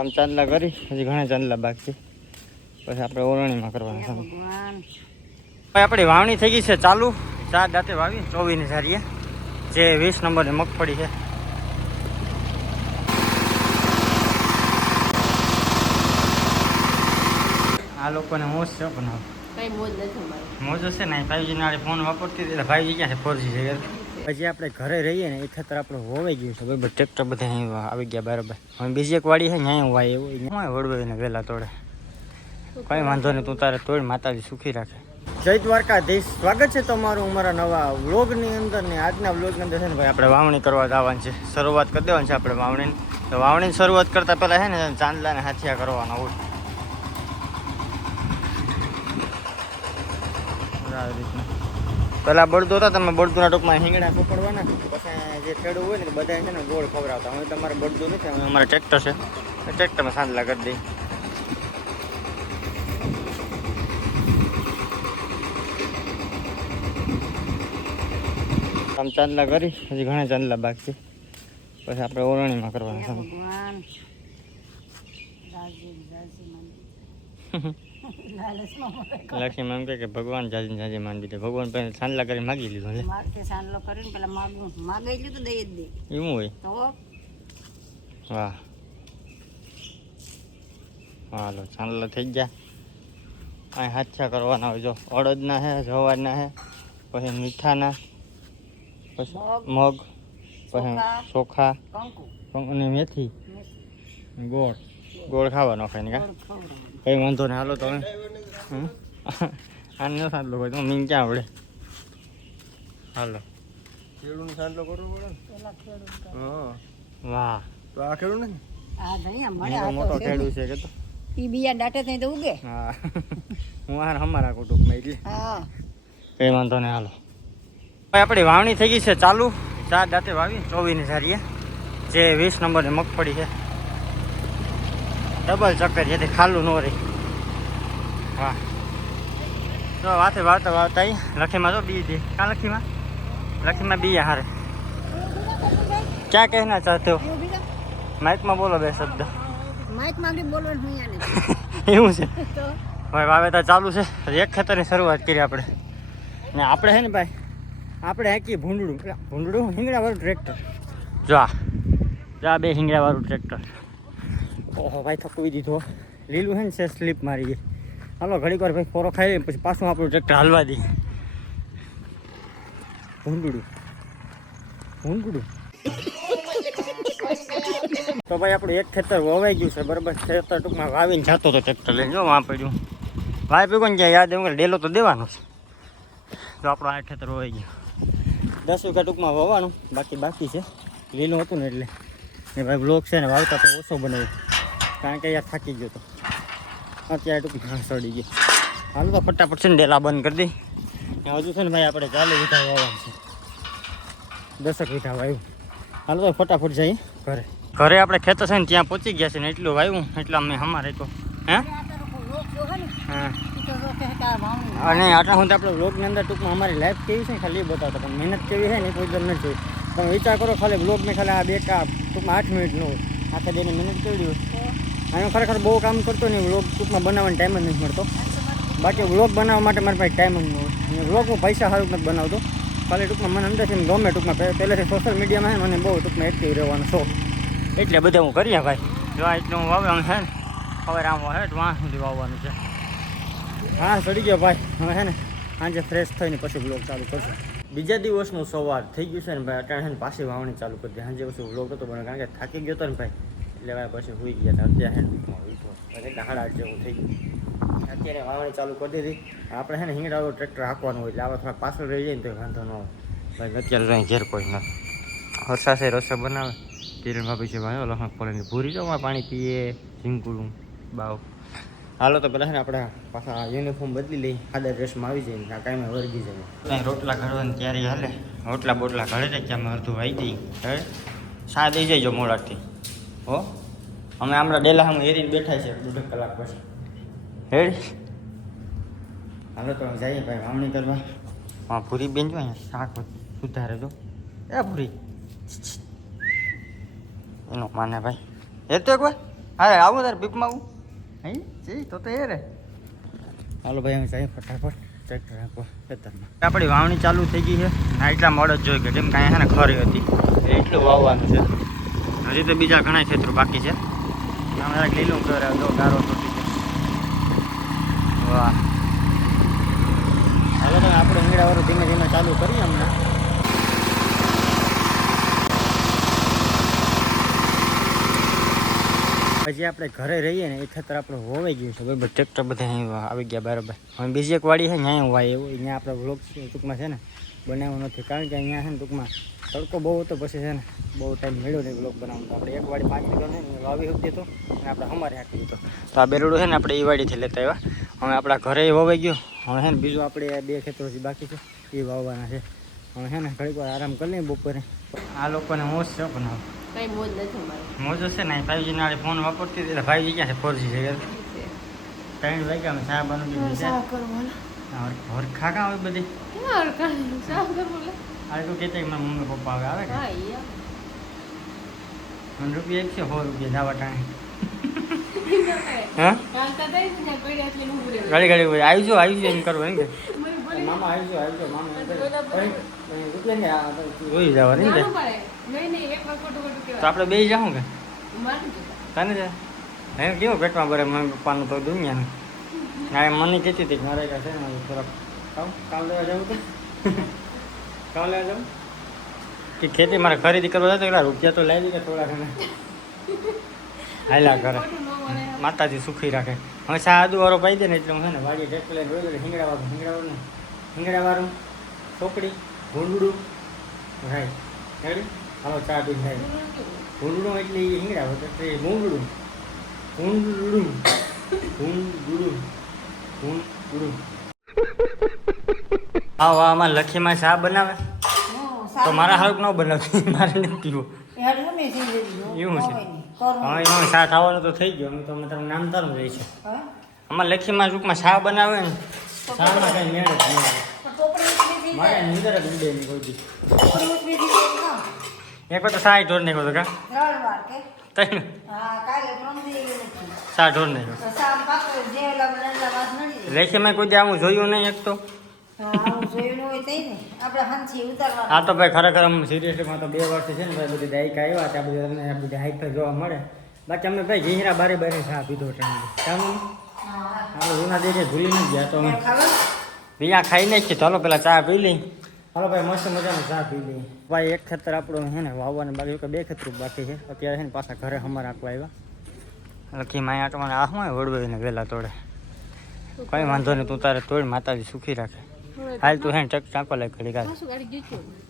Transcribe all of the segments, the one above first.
આમ ચાંદલા કરી હજી ઘણા ચાંદલા બાકી. છે પછી આપણે ઓરણીમાં કરવાના છે. આપણી વાવણી થઈ ગઈ છે ચાલુ. ચાર દાંતે વાવી ચોવીસની સારીએ જે વીસ નંબરની મગફળી છે. આ લોકોને મોજ છે પણ મોજ હશે ને ફાઈવજી નાળી ફોન વાપરતી હતી ફાઈવજી ક્યાં છે? ફોરજી છે પછી આપણે ઘરે રહીએ ને એ ખેતર આપણે હોવાઈ ગયું છે. બરાબર ટ્રેક્ટર બધા અહીંયા આવી ગયા બરાબર. હવે બીજી એક વાડી છે અહીંયા વાય એવું વળવાઈને વહેલા તોડે. કઈ વાંધો નહીં તું તારે તોડ માતાજી સુખી રાખે. જય દ્વારકાધીશ. સ્વાગત છે તમારું અમારા નવા વ્લોગની અંદર ને આજના વ્લોગની અંદર છે ને ભાઈ આપણે વાવણી કરવા જવાનું છે. શરૂઆત કરી દેવાની છે આપણે વાવણીની. તો વાવણીની શરૂઆત કરતા પહેલા છે ને ચાંદલાને હાથિયા કરવાના હોય. આવી રીતના. પેલા બળદો હતા તમે બળદોના ટૂંકમાં હિંગડા પકડવાના. પછી જે ખેડૂત હોય ને બધા છે ને ગોળ ખવડાવતા. હવે તમારે બળદો નથી હવે અમારે ટ્રેક્ટર છે. ટ્રેક્ટરમાં સાંજલા કરી દઈ આમ ચાંદલા કરી હજી ઘણા ચાંદલા બાકી. છે પછી આપણે ઓરણીમાં કરવાના. છે લક્ષ્મી એમ કે ભગવાન જાજી જાજી માંગી દે ભગવાન પાસે સાંજલા કરી માગી લીધું લે સાંડલો કરીને પેલા માગું માગી લીધું દઈ જ દે. એવું હોય? તો? વાહ. હાલો ચાંદલા થઈ ગયા. અહીં હાથા કરવાના હોય જો. અડદના હે જવારના હે પછી મીઠાના પછી મગ પછી ચોખા. અને મેથી, ગોળ. ગોળ ખાવાનો ખાઈને કા? કઈ વાંધો નહીં હાલો તમે? આને ન સાંતલો કોઈ તો મીન ક્યાં આવડે? હાલો. ખેડૂતને સાંજલો કરવો પડે પેલા ખેડૂત હા. વાહ. તો આ ખેડૂત ને? આ નહીં મળે આ મોટો. ખેડૂત છે કે તો? ઈ બિયા ડાટે થઈ તો ઉગે. હા. હું આ અમારા કુટુંબમાં એટલે હા. કઈ વાંધો નહીં હાલો. ભાઈ આપણી વાવણી થઈ ગઈ છે ચાલુ. ચાર દાંતે વાવી ચોવીસની સારી જે વીસ નંબરની મગફળી છે. ડબલ ચક્કર જેથી ખાલું ન રહે. હા. તો વાતે વાવતા વાવતા લખીમાં તો બી દે. કાં લખીમાં? લખીમાં બી હારે. ક્યાં કહેના ચાહતે હો માઇકમાં બોલો બે શબ્દ. એવું છે? ભાઈ વાવેતર ચાલુ છે. એક ખેતરની શરૂઆત કરી આપણે. ને આપણે છે ને ભાઈ, આપણે હાંકીએ ભૂંડડું ભૂંડડું હિંગડાવાળું ટ્રેક્ટર. જો આ. બે હિંગડાવાળું ટ્રેક્ટર. ઓહો, ભાઈ થકવી દીધો. લીલું છે ને છે સ્લીપ મારી ગઈ હાલો, ઘડીક વાર ભાઈ ફોરો ખાઈ લઈએ, પછી પાછું આપણું ટ્રેક્ટર હાલવા દઈએ ભૂંડડું ભૂંડડું તો ભાઈ, આપણું એક ખેતર વવાઈ ગયું છે, બરાબર? ખેતર ટૂંકમાં વાવીને જતો હતો ટ્રેક્ટર લઈને, જો, વાં પડ્યું. વાય પીગો ને ક્યાં યાદ એવું ડેલો તો દેવાનો છે. તો આપણું આ ખેતર વવાઈ ગયું. દસ વીઘા ટૂંકમાં વવાનું, બાકી બાકી છે. લીલું હતું ને એટલે. એ ભાઈ બ્લોક છે ને, વાવતા તો ઓછો બનાવ્યું. કારણ કે યાર થાકી ગયો તો. અત્યારે ટૂંક ઘાસ સડી ગયો હાલ તો ફટાફટ છે ને ડેલા બંધ કરી દઈ. હજુ છે ને ભાઈ આપણે ચાલી વીઘા વાવવાનું છે. દસક વીઘા વાવ્યું હાલ તો ફટાફટ જઈએ ઘરે. ઘરે આપણે ખેતર છે ને ત્યાં પહોંચી ગયા છે ને એટલું વાવ્યું એટલા અમે અમારે તો. હે? હે. હા અને આટલા સુધી આપણે બ્લોગની અંદર ટૂંકમાં અમારી લાઈફ કેવી છે ખાલી બતાવતા, પણ મહેનત કેવી છે ને કોઈ દર નથી જોઈ. પણ વિચાર કરો, ખાલી બ્લોગને ખાલી આ બે કા ટૂંકમાં આઠ મિનિટ ન આખા દેની મહેનત કેવી હોય? હું ખરેખર બહુ કામ કરતો નહીં વ્લોગ ટૂંકમાં બનાવવાનો ટાઈમ જ નથી મળતો. બાકી વ્લોગ બનાવવા માટે મારી પાસે ટાઈમ જ ન હોય. અને વ્લોગમાં પૈસા સારું નથી બનાવતો. ખાલી ટૂંકમાં મને અંદરથી ગમે ટૂંકમાં. પહે- પહેલેથી સોશિયલ મીડિયામાં મને બહુ ટૂંકમાં એક્ટિવ રહેવાનો શોખ. એટલે બધે હું કરીએ ભાઈ. જો આ એટલું હું વાવે છે ને હવે આમ હે વાં સુધી વાવવાનું છે. હા ચડી ગયો ભાઈ. હવે હે ને સાંજે ફ્રેશ થઈને પછી વ્લોગ ચાલુ કરશું. બીજા દિવસનું સવાર થઈ ગયું છે ને ભાઈ. અટાણે પાછી વાવણી ચાલુ કરી દે સાંજે પછી વ્લોગ હતો પણ કારણ કે થાકી ગયો હતો ને ભાઈ. ભાઈ પછી હોઈ ગયા હતા. અત્યારે હે ઉઠો એટલે સાડા જેવું થઈ ગયું. અત્યારે વાવણી ચાલુ કરી દીધી. આપણે છે ને હિંગડાવાળું ટ્રેક્ટર હાંકવાનું હોય એટલે આપણે થોડા પાછળ રહી જાય ને તો વાંધો ન આવે. ભાઈ, અત્યારે અહીં ઘેર કોઈ ના હરસાસે રસો બનાવે. કિરણ ભાભી છે, ભાઈ લખણ પડે ભૂરી જાઉં પાણી પીએ. ઝીંકુડું, બાવ. હાલો, તો ને આપણે પાછા યુનિફોર્મ બદલી લઈ સાદા ડ્રેસમાં આવી જાય આ કાંઈ વર્ગી જાય રોટલા ઘડવાની તૈયારી હાલે? રોટલા બોટલા ઘડે છે ક્યાં અડધું આવી જઈ હવે સા દઈ જઈજો મોડાથી. હો? અમે હમણાં ડેલા અમે હેરીને બેઠા છે દોઢ કલાક પછી. હેડ હાલો તો જઈએ ભાઈ વાવણી કરવા. હા ભૂરી બેન જો અહીંયા શાક સુધારે જો. એ ભૂરી. એનો માને ભાઈ. એ તો એક વાર. અરે આવું તારે બીપમાં આવું. અહીં જી તો તો એ રે. હાલો ભાઈ અમે જઈએ ફટાફટ. ટ્રેક્ટર ખેતરમાં. આપણી વાવણી ચાલુ થઈ ગઈ છે. ના એટલા મોડ જ જોઈ કે કેમ કાંઈ છે ને ખરી હતી. એટલું વાવવાનું છે. હજી તો બીજા ઘણા ક્ષેત્રો બાકી છે. અમારા લીલું કરે તો ગારો તૂટી છે વાહ. હાલો તમે આપણે ઈંગડાવાળું ધીમે ધીમે ચાલુ કરીએ હમણાં. પછી આપણે ઘરે રહીએ ને, એ ખેતર આપણે હોવાઈ ગયું છે. બરાબર, ટ્રેક્ટર બધા આવી ગયા, બરાબર. હવે બીજી એક વાડી છે ને અહીંયા વાય એવું અહીંયા આપણે વ્લોગ ટૂંકમાં છે ને. બનાવવું નથી. કારણ કે અહીંયા છે ને ટૂંકમાં તડકો બહુ હતો પછી છે ને બહુ ટાઈમ મળ્યો નહીં બ્લોક બનાવવાનો. આપણે એક વાડી પાંચ વીઘા ને વાવી હતી તો અને આપણે અમારે હાકી દીધો તો આ બેરડું છે ને આપણે એ વાડીથી લેતા આવ્યા. હવે આપણા ઘરે વવાઈ ગયો. હવે છે ને બીજું આપણે બે ખેતરો જે બાકી છે એ વાવવાના છે. હવે છે ને ઘડીક વાર આરામ કરી લઈએ બપોરે. આ લોકોને મોજ છે પણ કઈ મોજ નથી મોજો છે ને ફાઈવજી ના ફોન વાપરતી હતી ફાઈવજી ક્યાં છે? ફોરજી છે ત્રણ વાગ્યા અમે કા બધી? આવે બધી આ તો કહેતા મારા મમ્મી પપ્પા આવે આવે કે? મને રૂપિયા એક છે સો રૂપિયા જવા ટાણે. હા? ગાડી ગાડી આવી જો આવી જો એમ કરવું એમ કે. મામા આવી જો આવી જો મામા કરે. ને જોઈ જવા ને તો આપણે બે જાઉં કે? તને છે એમ કેવું પેટમાં ભરે મમ્મી પપ્પાનું તો દુનિયાનું? હા મને કહેતી હતી કે મારે છે ને થોડાક કામ કામ લેવા જવું તો કામ લેવા જવું કે ખેતી મારે ખરીદી કરવા જતો એટલા રૂપિયા તો લાવી દીધા થોડા ઘણા હાલ્યા કરે. માતાજી સુખી રાખે. હવે સાદુ વાળો પાઈ દે ને એટલે હું છે ને વાડી ટ્રેક્ટર લઈને રોજ હિંગડા વાળું હિંગડા વાળું હિંગડા વાળું ચોકડી ભૂંડડું. ભાઈ રેડી? હાલો ચા પી થાય ભૂંડડું એટલે એ હિંગડા એટલે એ ભૂંડડું ભૂંડડું. ભૂંડડું. ભૂંડડું. હા વાહ આમાં લખીમાં શા બનાવે? તો મારા હાલ ન બનાવતી? મારે નથી પીવો. એવું છે. હવે એનો શા થવાનું તો થઈ ગયો. અમે તો અમે તમને નામ તારું રહી છે. આમાં લખીમાં ટૂંકમાં શા બનાવે ને? શામાં કઈ મેળ જ નહીં મારે નીંદર જ ઉડે નહીં કોઈ એક વાર તો ચા ઢોર નહીં તો કા? તઈ સા ઢોર નાખ્યો. લેખીમાં કોઈ દે આવું જોયું નહીં એક તો? હા તો ભાઈ ખરેખર સિરિયસલીમાં તો બે વર્ષ છે ને ભાઈ બધી દાયકા આવ્યા ત્યાં બધી તમને બધી હાઈફાઈ જોવા મળે. બાકી અમે ભાઈ ઘીંગરા બારે બારે ચા પીધો ટાઈમ આપણે જૂના દેરે ભૂલી નથી ગયા તો અમે. બીજા ખાઈ નાખીએ તો ચાલો પેલા ચા પી લઈ. હાલો ભાઈ મસ્ત મજાનો ચા પી લઈ. ભાઈ એક ખેતર આપણું છે ને વાવવાનું બાકી કે બે ખેતર બાકી છે. અત્યારે છે ને પાછા ઘરે હમર આપવા આવ્યા. લખી માય આટમાં આ શું વડવાઈને વહેલા તોડે. કઈ વાંધો નહીં તું તારે તોડ માતાજી સુખી રાખે. હાલ તું હે. ટક ચક ચાંકો લાગ ઘડી કાઢ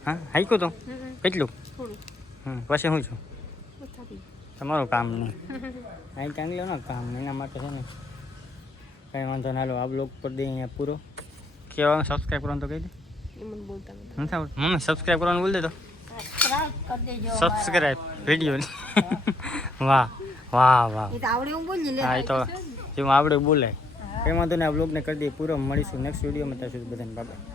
હા હાઈકું તો? કેટલું? હમ પછી હું છું? તમારું કામ નહીં. અહીં કાંઈ લો ને કામ એના માટે છે ને કઈ વાંધો ના લો આ બ્લોગ પર દે અહીંયા પૂરો. કેવાનું સબસ્ક્રાઈબ કરવાનું તો કહી દે. નથી. આવડતું. મમ્મી સબસ્ક્રાઈબ કરવાનું બોલ દે તો. સબસ્ક્રાઈબ વીડિયો વાહ. વાહ વાહ આવડે હું એ તો જેવું આવડે બોલે. કંઈ વાંધો નહીં, આ બ્લોગને કરી દઈએ પૂરો. મળીશું નેક્સ્ટ વિડીયોમાં ત્યાં સુધી બધાને બાય